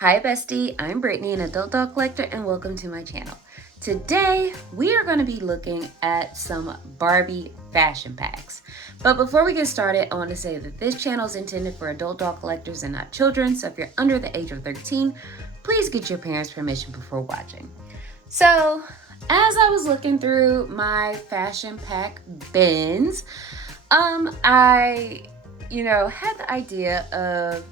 Hi bestie, I'm Brittany, an adult doll collector, and welcome to my channel. Today, we are going to be looking at some Barbie fashion packs. But before we get started, I want to say that this channel is intended for adult doll collectors and not children, so if you're under the age of 13, please get your parents' permission before watching. So, as I was looking through my fashion pack bins, I, had the idea of,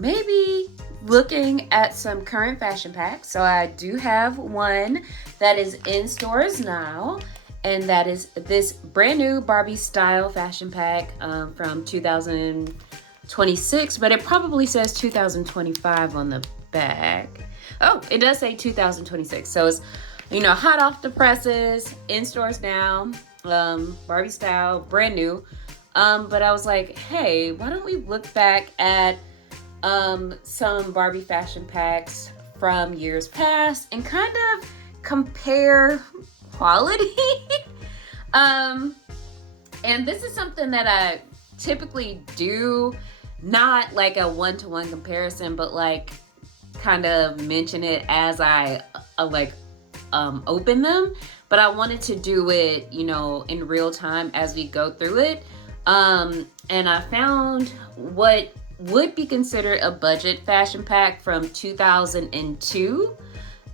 maybe looking at some current fashion packs. So I do have one that is in stores now, and that is this brand new Barbie Style fashion pack from 2026, but it probably says 2025 on the back. Oh, it does say 2026. So it's, hot off the presses, in stores now, Barbie Style, brand new. But I was like, hey, why don't we look back at some Barbie fashion packs from years past and kind of compare quality. And this is something that I typically do, not like a one-to-one comparison, but like kind of mention it as I open them. But I wanted to do it, in real time as we go through it. And I found what would be considered a budget fashion pack from 2002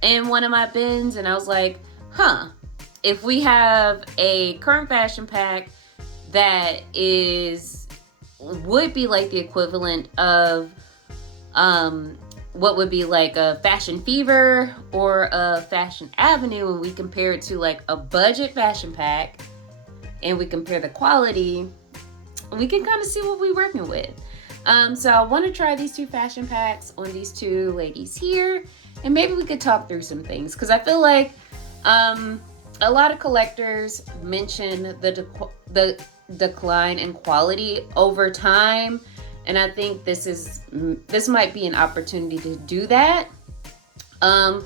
in one of my bins, and I was like, if we have a current fashion pack that would be like the equivalent of what would be like a Fashion Fever or a Fashion Avenue, and we compare it to like a budget fashion pack and we compare the quality, we can kind of see what we're working with. So I want to try these two fashion packs on these two ladies here, and maybe we could talk through some things, because I feel like a lot of collectors mention the decline in quality over time, and I think this might be an opportunity to do that. I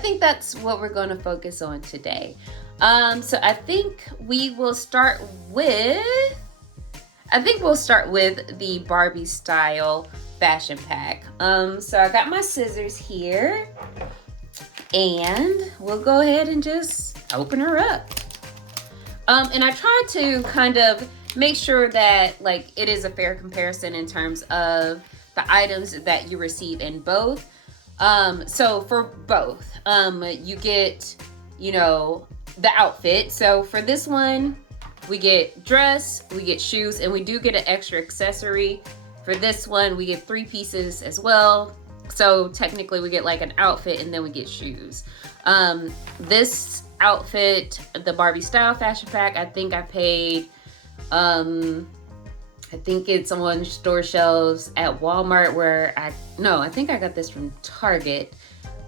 think that's what we're going to focus on today. So I think we'll start with the Barbie Style fashion pack. So I got my scissors here, and we'll go ahead and just open her up. And I tried to kind of make sure that like it is a fair comparison in terms of the items that you receive in both. So for both, you get, the outfit. So for this one, we get dress, we get shoes, and we do get an extra accessory. For this one, we get 3 pieces as well. So technically we get like an outfit and then we get shoes. This outfit, the Barbie Style fashion pack, I think I paid, I think it's on store shelves at Walmart I think I got this from Target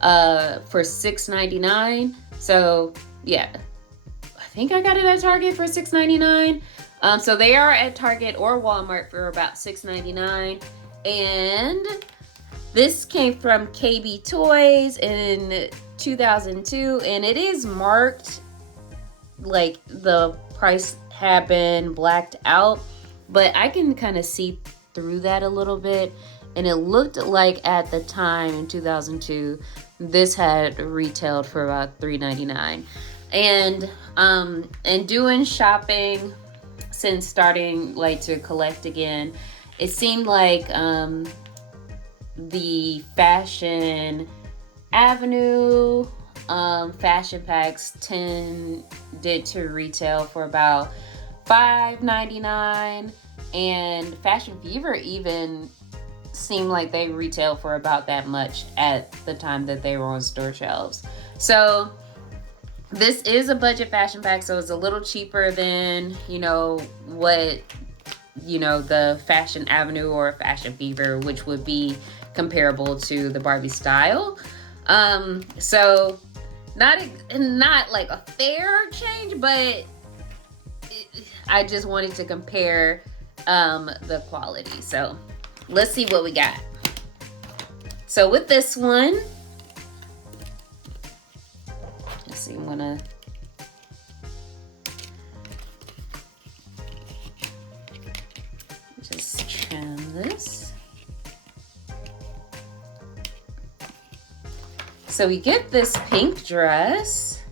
for $6.99. So yeah, I think I got it at Target for $6.99. So they are at Target or Walmart for about $6.99. And this came from KB Toys in 2002, and it is marked like the price had been blacked out, but I can kind of see through that a little bit, and it looked like at the time in 2002 this had retailed for about $3.99. And doing shopping since starting like to collect again, it seemed like the Fashion Avenue fashion packs tended to retail for about $5.99, and Fashion Fever even seemed like they retail for about that much at the time that they were on store shelves. So this is a budget fashion pack, so it's a little cheaper than, what, the Fashion Avenue or Fashion Fever, which would be comparable to the Barbie Style. So not like a fair change, but I just wanted to compare the quality. So let's see what we got. So with this one, let's see, I'm gonna just trim this. So we get this pink dress.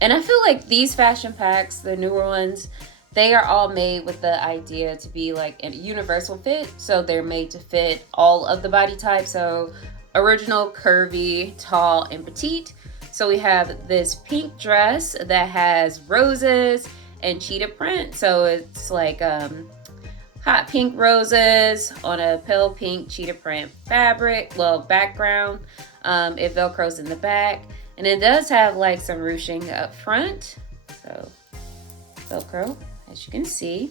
And I feel like these fashion packs, the newer ones, they are all made with the idea to be like a universal fit. So they're made to fit all of the body types. So original, curvy, tall, and petite. So we have this pink dress that has roses and cheetah print. So it's like hot pink roses on a pale pink cheetah print fabric, well, background. It velcros in the back. And it does have like some ruching up front. So velcro, as you can see.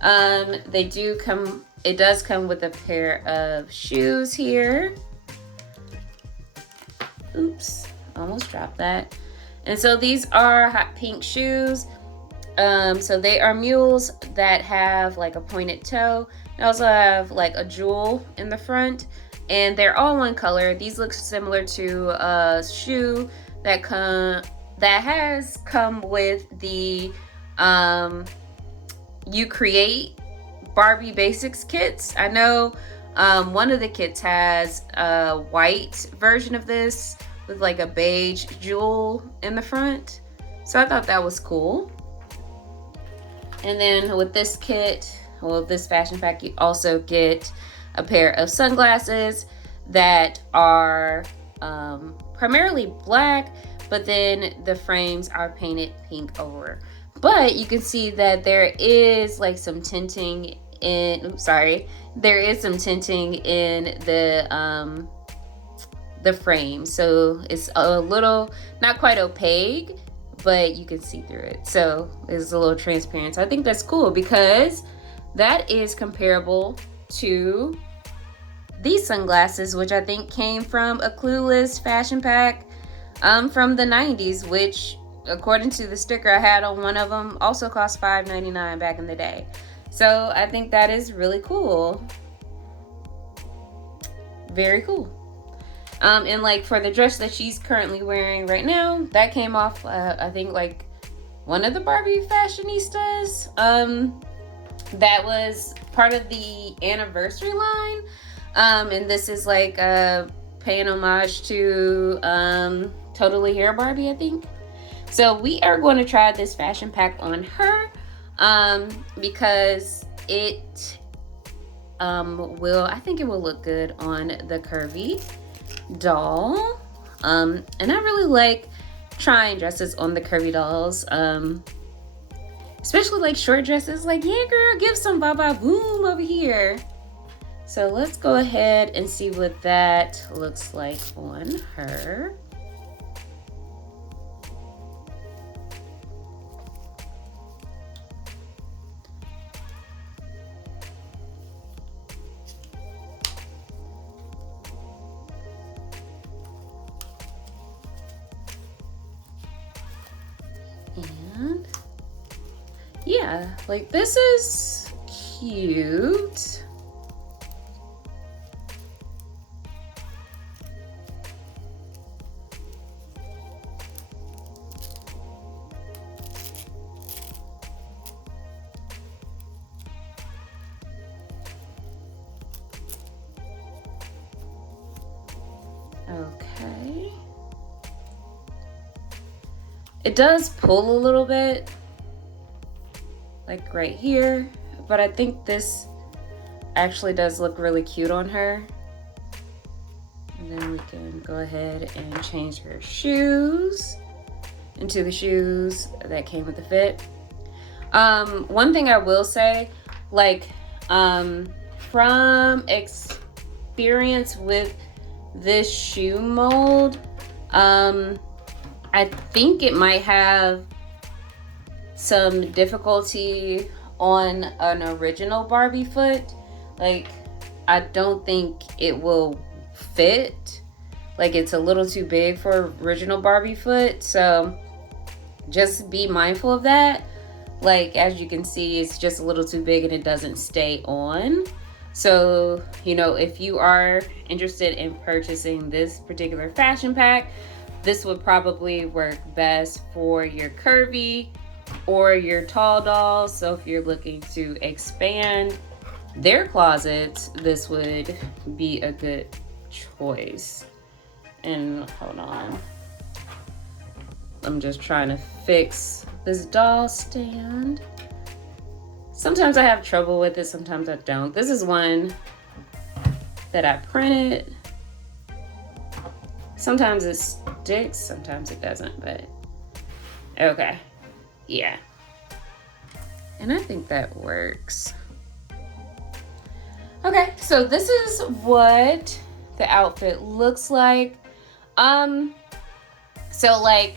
It does come with a pair of shoes here. Oops, almost dropped that. And so these are hot pink shoes. So they are mules that have like a pointed toe. They also have like a jewel in the front, and they're all one color. These look similar to a shoe that has come with the You Create Barbie Basics kits. I know one of the kits has a white version of this with like a beige jewel in the front. So I thought that was cool. And then with this kit, well, this fashion pack, you also get a pair of sunglasses that are primarily black, but then the frames are painted pink over. But you can see that there is like some tinting in, there is some tinting in the frame. So it's a little, not quite opaque, but you can see through it. So it's a little transparent. So I think that's cool because that is comparable to these sunglasses, which I think came from a Clueless fashion pack from the 90s, which according to the sticker I had on one of them also cost $5.99 back in the day. So I think that is really cool. Very cool. And like for the dress that she's currently wearing right now, that came off, I think like one of the Barbie fashionistas. That was part of the anniversary line. And this is like paying homage to Totally Hair Barbie, I think. So we are going to try this fashion pack on her because it I think it will look good on the curvy doll. And I really like trying dresses on the curvy dolls, especially like short dresses. Like, yeah girl, give some baba boom over here. So let's go ahead and see what that looks like on her. And yeah, like this is cute. Okay. It does pull a little bit, like right here, but I think this actually does look really cute on her. And then we can go ahead and change her shoes into the shoes that came with the fit. One thing I will say, like, from experience with this shoe mold, I think it might have some difficulty on an original Barbie foot. Like, I don't think it will fit. Like, it's a little too big for original Barbie foot. So just be mindful of that. Like, as you can see, it's just a little too big and it doesn't stay on. So, you know, if you are interested in purchasing this particular fashion pack, this would probably work best for your curvy or your tall dolls. So if you're looking to expand their closets, this would be a good choice. And hold on. I'm just trying to fix this doll stand. Sometimes I have trouble with it, sometimes I don't. This is one that I printed. Sometimes it sticks, sometimes it doesn't, but okay. Yeah. And I think that works. Okay, so this is what the outfit looks like. So like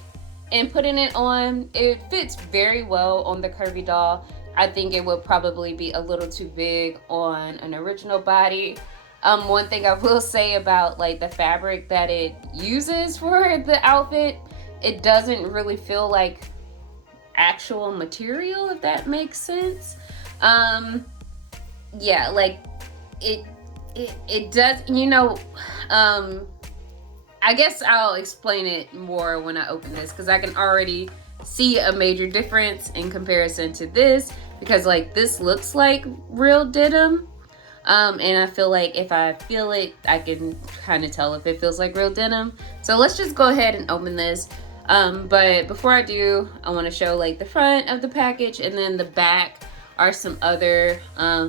in putting it on, it fits very well on the curvy doll. I think it would probably be a little too big on an original body. One thing I will say about like the fabric that it uses for the outfit, it doesn't really feel like actual material, if that makes sense. Yeah, like it does, you know. I guess I'll explain it more when I open this, because I can already see a major difference in comparison to this, because like this looks like real denim, and I feel like if I feel it, I can kind of tell if it feels like real denim. So let's just go ahead and open this. But before I do, I want to show like the front of the package, and then the back are some other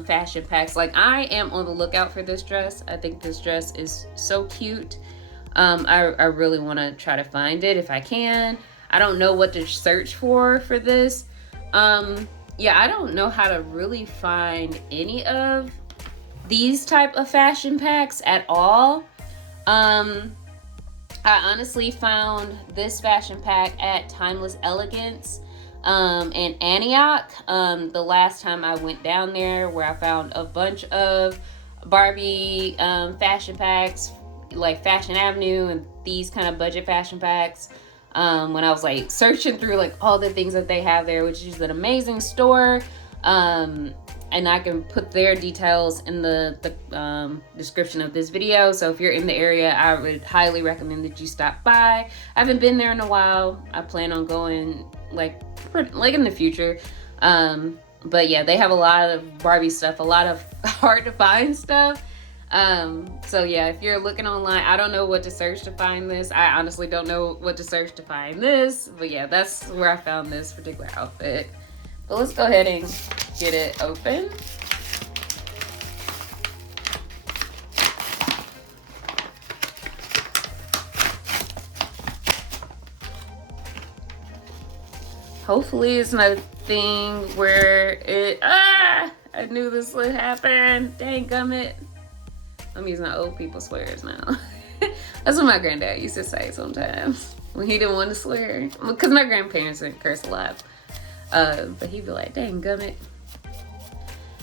fashion packs. Like I am on the lookout for this dress. I think this dress is so cute. I really want to try to find it if I can. I don't know what to search for this. Yeah, I don't know how to really find any of these type of fashion packs at all. I honestly found this fashion pack at Timeless Elegance in Antioch. The last time I went down there, where I found a bunch of Barbie fashion packs, like Fashion Avenue and these kind of budget fashion packs, when I was like searching through like all the things that they have there, which is an amazing store. And I can put their details in the description of this video. So if you're in the area, I would highly recommend that you stop by. I haven't been there in a while. I plan on going like in the future. But yeah, they have a lot of Barbie stuff, a lot of hard to find stuff. So yeah, if you're looking online, I don't know what to search to find this. I honestly don't know what to search to find this, but yeah, that's where I found this particular outfit. But let's go ahead and get it open. Hopefully it's not a thing where it, I knew this would happen. Dang gummit. I'm using my old people swears now. That's what my granddad used to say sometimes when he didn't want to swear. Because my grandparents didn't curse a lot. But he'd be like, dang gummit.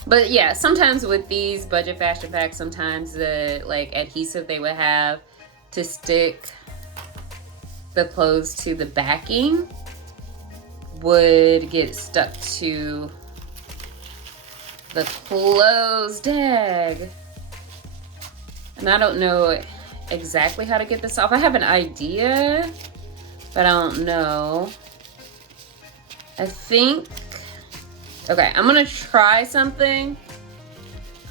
But yeah, sometimes with these budget fashion packs, sometimes the like adhesive they would have to stick the clothes to the backing would get stuck to the clothes tag. And I don't know exactly how to get this off. I have an idea, but I don't know. I think, okay, I'm gonna try something.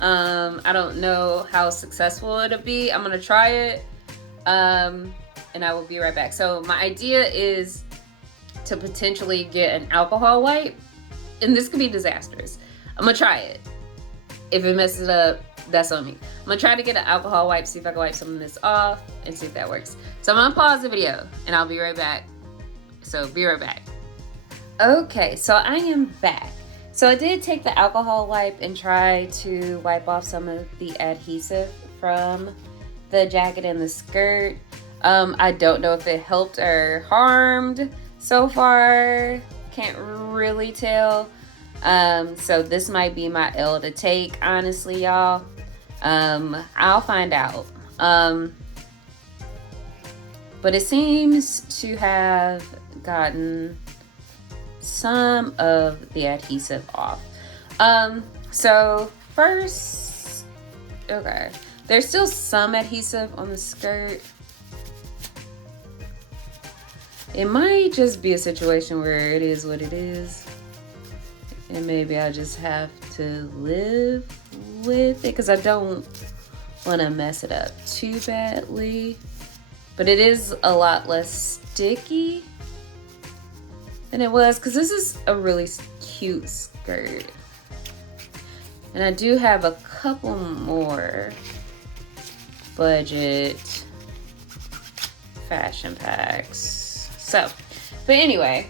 I don't know how successful it'll be. I'm gonna try it, and I will be right back. So my idea is to potentially get an alcohol wipe, and this could be disastrous. I'm gonna try it. If it messes up, that's on me. I'm gonna try to get an alcohol wipe, see if I can wipe some of this off, and see if that works. So I'm gonna pause the video, and I'll be right back. So be right back. Okay, so I am back. So I did take the alcohol wipe and try to wipe off some of the adhesive from the jacket and the skirt. I don't know if it helped or harmed so far. Can't really tell. So this might be my L to take, honestly, y'all. I'll find out. But it seems to have gotten some of the adhesive off. So first, okay, there's still some adhesive on the skirt. It might just be a situation where it is what it is, and maybe I just have to live with it because I don't want to mess it up too badly. but it is a lot less sticky than it was, because this is a really cute skirt. And I do have a couple more budget fashion packs. So, but anyway,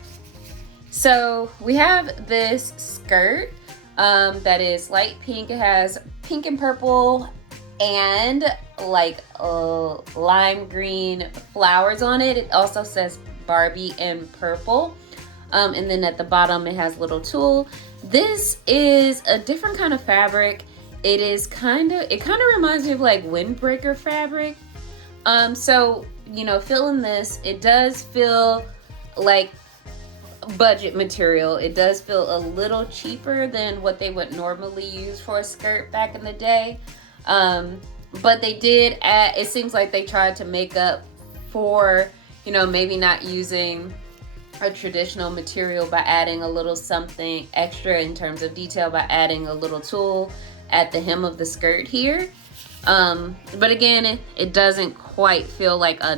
so we have this skirt that is light pink. It has pink and purple and like lime green flowers on it. It also says Barbie in purple. And then at the bottom it has little tulle. This is a different kind of fabric. It kind of reminds me of like windbreaker fabric. So, you know, feeling this, it does feel like budget material. It does feel a little cheaper than what they would normally use for a skirt back in the day. But they did add, it seems like they tried to make up for, you know, maybe not using a traditional material by adding a little something extra in terms of detail, by adding a little tulle at the hem of the skirt here. But again, it doesn't quite feel like a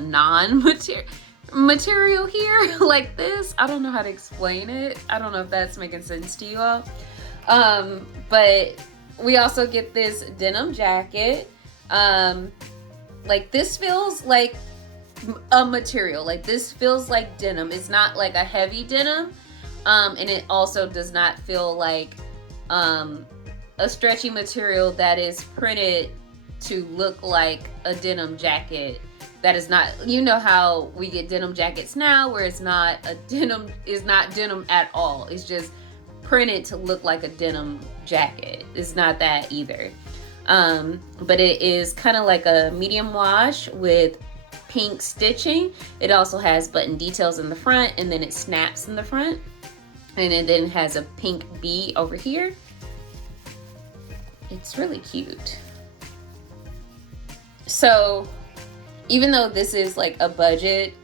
material here like this. I don't know how to explain it. I don't know if that's making sense to you all. But we also get this denim jacket. Like this feels like a material, like this feels like denim. It's not like a heavy denim, and it also does not feel like a stretchy material that is printed to look like a denim jacket. That is not, you know how we get denim jackets now where it's not a denim, is not denim at all. It's just printed to look like a denim jacket. It's not that either. But it is kind of like a medium wash with pink stitching. It also has button details in the front, and then it snaps in the front, and it then has a pink bee over here. It's really cute. So even though this is like a budget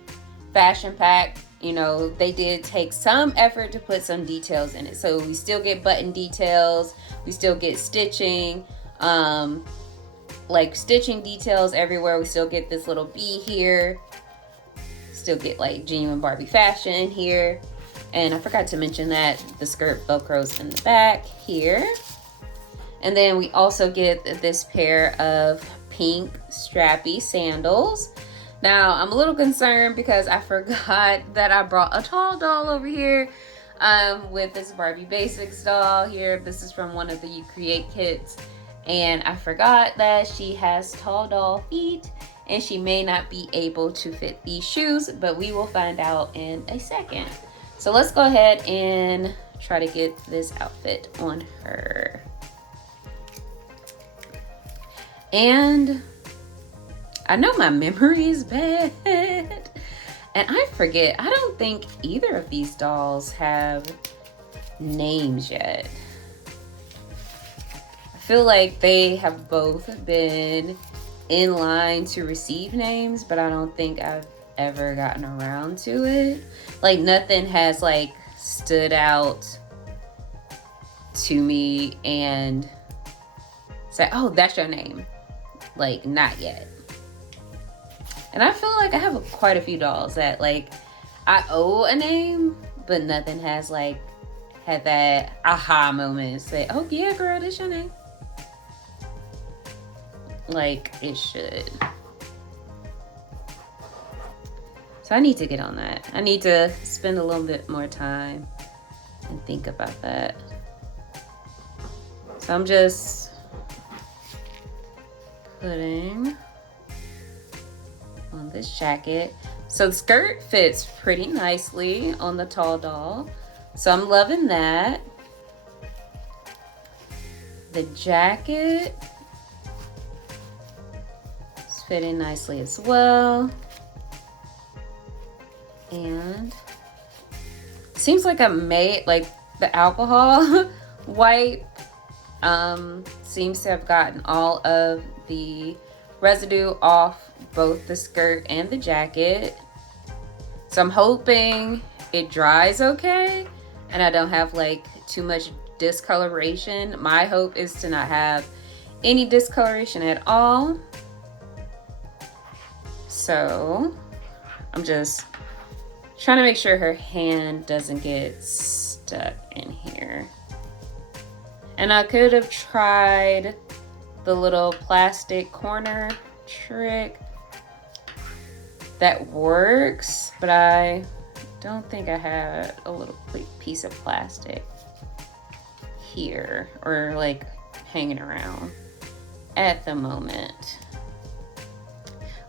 fashion pack, you know, they did take some effort to put some details in it. So we still get button details, we still get stitching, like stitching details everywhere. We still get this little bee here, still get like genuine Barbie fashion here. And I forgot to mention that the skirt velcros in the back here. And then we also get this pair of pink strappy sandals. Now I'm a little concerned because I forgot that I brought a tall doll over here with this Barbie Basics doll here. This is from one of the You Create kits. And I forgot that she has tall doll feet and she may not be able to fit these shoes, but we will find out in a second. So let's go ahead and try to get this outfit on her. And I know my memory is bad and I forget, I don't think either of these dolls have names yet. I feel like they have both been in line to receive names, but I don't think I've ever gotten around to it. Like nothing has like stood out to me and said, oh, that's your name. Like not yet. And I feel like I have quite a few dolls that like I owe a name, but nothing has like had that aha moment and say, oh yeah, girl, this your name. Like it should. So I need to get on that. I need to spend a little bit more time and think about that. So I'm just putting on this jacket. So the skirt fits pretty nicely on the tall doll. So I'm loving that. The jacket is fitting nicely as well. And seems like I made like the alcohol wipe seems to have gotten all of the residue off both the skirt and the jacket. So I'm hoping it dries okay and I don't have like too much discoloration. My hope is to not have any discoloration at all. So I'm just trying to make sure her hand doesn't get stuck in here. And I could have tried the little plastic corner trick. That works, but I don't think I had a little piece of plastic here or like hanging around at the moment.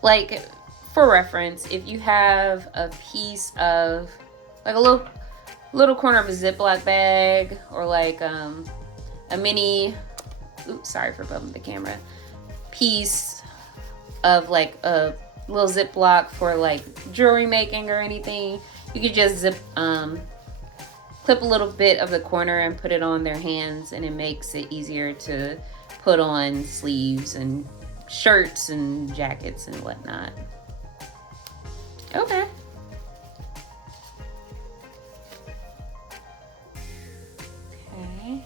Like, for reference, if you have a piece of like a little corner of a Ziploc bag or like a mini, oops, sorry for bumping the camera, piece of like a little Ziploc for like jewelry making or anything, you could just clip a little bit of the corner and put it on their hands, and it makes it easier to put on sleeves and shirts and jackets and whatnot. Okay. Okay.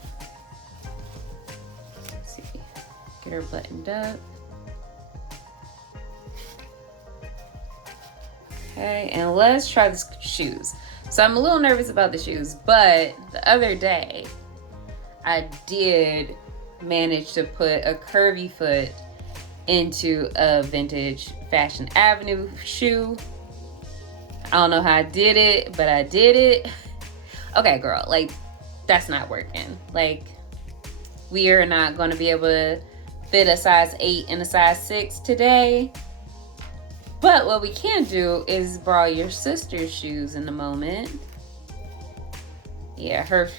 Let's see. Get her buttoned up. Okay, and let's try the shoes. So I'm a little nervous about the shoes, but the other day I did manage to put a curvy foot into a vintage Fashion Avenue shoe. I don't know how I did it, but I did it. Okay, girl, like, that's not working. Like, we are not going to be able to fit a size 8 and a size 6 today. But what we can do is borrow your sister's shoes in the moment. Yeah, her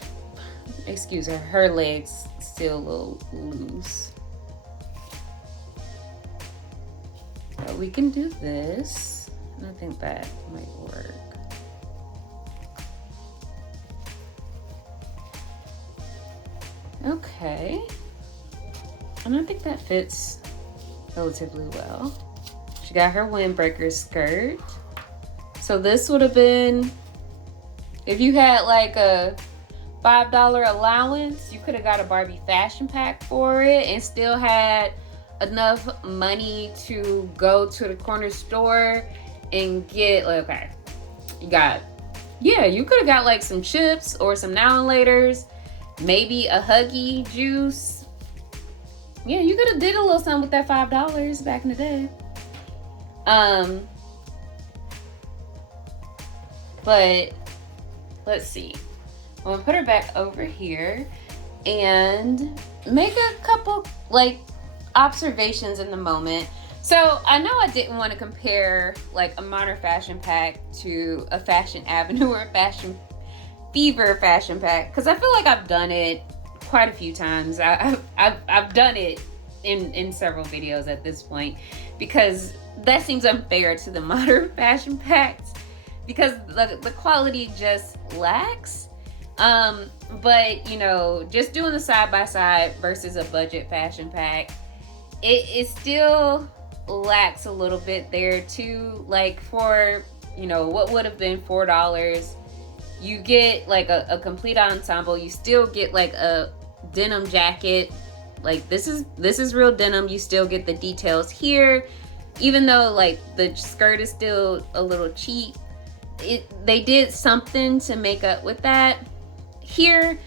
legs still a little loose. But we can do this. I think that might work. Okay. And I think that fits relatively well. She got her windbreaker skirt. So this would have been, if you had like a $5 allowance, you could have got a Barbie fashion pack for it and still had enough money to go to the corner store and get, like, okay, you could have got like some chips or some Now and Laters, maybe a Huggy juice. Yeah, you could have did a little something with that $5 back in the day. But let's see. I'm gonna put her back over here and make a couple like observations in the moment. So I know I didn't want to compare like a modern fashion pack to a Fashion Avenue or a Fashion Fever fashion pack, because I feel like I've done it quite a few times. I've done it in several videos at this point, because that seems unfair to the modern fashion packs because the quality just lacks. But you know, just doing the side by side versus a budget fashion pack, it still lacks a little bit there too. Like for, you know, what would have been $4, you get like a complete ensemble. You still get like a denim jacket. Like this is real denim. You still get the details here, even though like the skirt is still a little cheap. They did something to make up with that. Here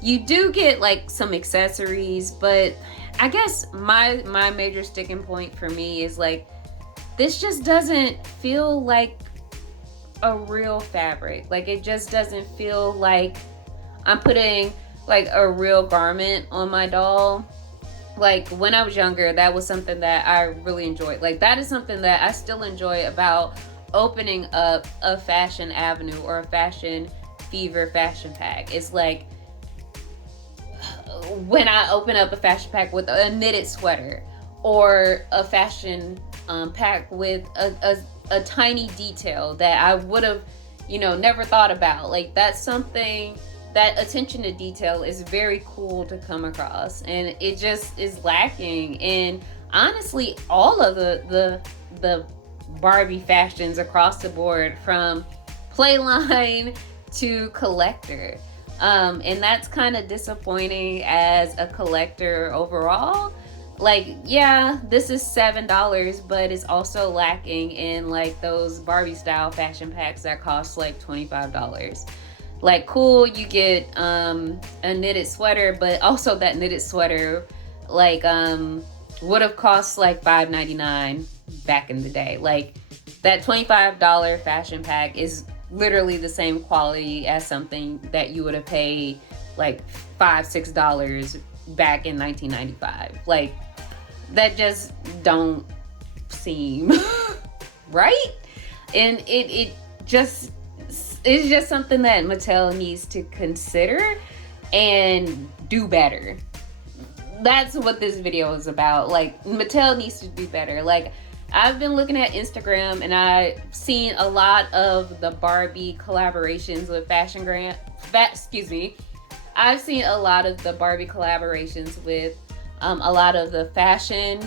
you do get like some accessories, but I guess my major sticking point for me is like, this just doesn't feel like a real fabric. Like it just doesn't feel like I'm putting like a real garment on my doll. Like when I was younger, that was something that I really enjoyed. Like that is something that I still enjoy about opening up a Fashion Avenue or a Fashion Fever fashion pack. It's like when I open up a fashion pack with a knitted sweater or a fashion pack with a tiny detail that I would have, you know, never thought about. Like that's something, that attention to detail is very cool to come across, and it just is lacking in honestly all of the Barbie fashions across the board, from playline to collector. And that's kind of disappointing as a collector overall. Like, yeah, this is $7, but it's also lacking in like those Barbie style fashion packs that cost like $25. Like, cool, you get a knitted sweater, but also that knitted sweater like would have cost like $5.99 back in the day. Like, that $25 fashion pack is literally the same quality as something that you would have paid like $5-6 back in 1995. Like, that just don't seem right. And it's just something that Mattel needs to consider and do better. That's what this video is about. Like, Mattel needs to do better. Like, I've been looking at Instagram and I've seen a lot of the Barbie collaborations with I've seen a lot of the Barbie collaborations with a lot of the fashion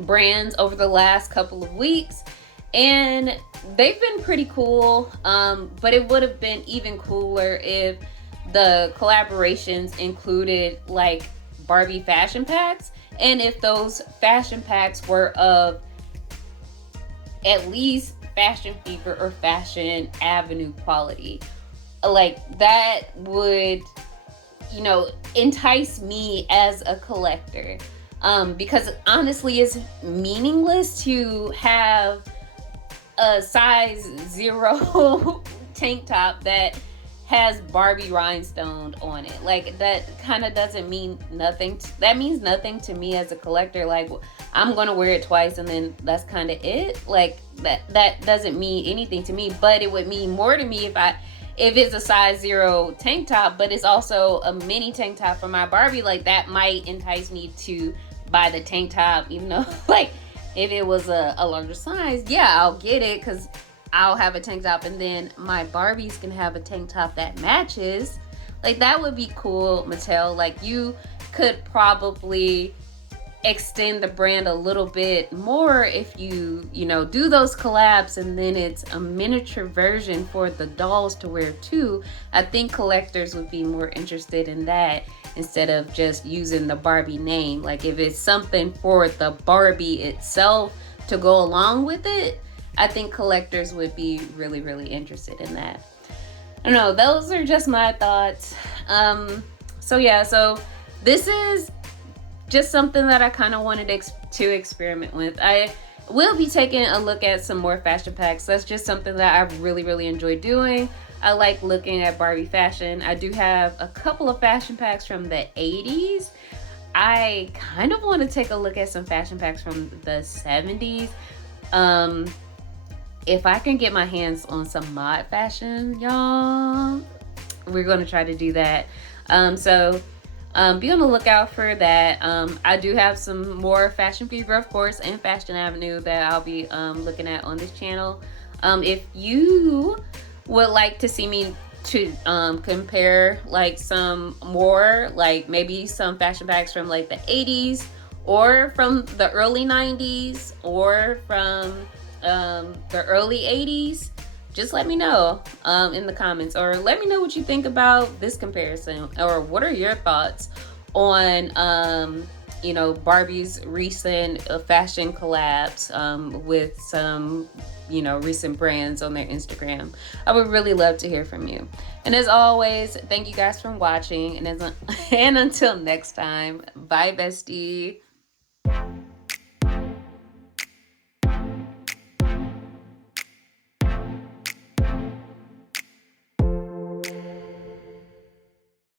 brands over the last couple of weeks, and they've been pretty cool. But it would have been even cooler if the collaborations included like Barbie fashion packs, and if those fashion packs were of at least Fashion Fever or Fashion Avenue quality. Like, that would, you know, entice me as a collector. Because honestly, it's meaningless to have a size 0 tank top that has Barbie rhinestone on it. Like, that kind of doesn't mean nothing. That means nothing to me as a collector. Like, I'm gonna wear it twice and then that's kind of it. Like, that doesn't mean anything to me. But it would mean more to me if it's a size 0 tank top, but it's also a mini tank top for my Barbie. Like, that might entice me to buy the tank top, even though, like, if it was a larger size, yeah, I'll get it, because I'll have a tank top and then my Barbies can have a tank top that matches. Like, that would be cool, Mattel. Like, you could probably extend the brand a little bit more if you know, do those collabs, and then it's a miniature version for the dolls to wear too. I think collectors would be more interested in that instead of just using the Barbie name. Like, if it's something for the Barbie itself to go along with it, I think collectors would be really, really interested in that. I don't know, those are just my thoughts. So yeah, so this is just something that I kind of wanted to experiment with. I will be taking a look at some more fashion packs. That's just something that I really, really enjoy doing. I like looking at Barbie fashion. I do have a couple of fashion packs from the 80s. I kind of want to take a look at some fashion packs from the 70s. If I can get my hands on some mod fashion, y'all, we're going to try to do that. So be on the lookout for that. I do have some more Fashion Fever, of course, and Fashion Avenue that I'll be looking at on this channel. If you would like to see me to compare like some more, like maybe some fashion packs from like the 80s or from the early 90s or from the early 80s, just let me know in the comments, or let me know what you think about this comparison, or what are your thoughts on you know, Barbie's recent fashion collabs with some, you know, recent brands on their Instagram. I would really love to hear from you. And as always, thank you guys for watching, and until next time, bye bestie.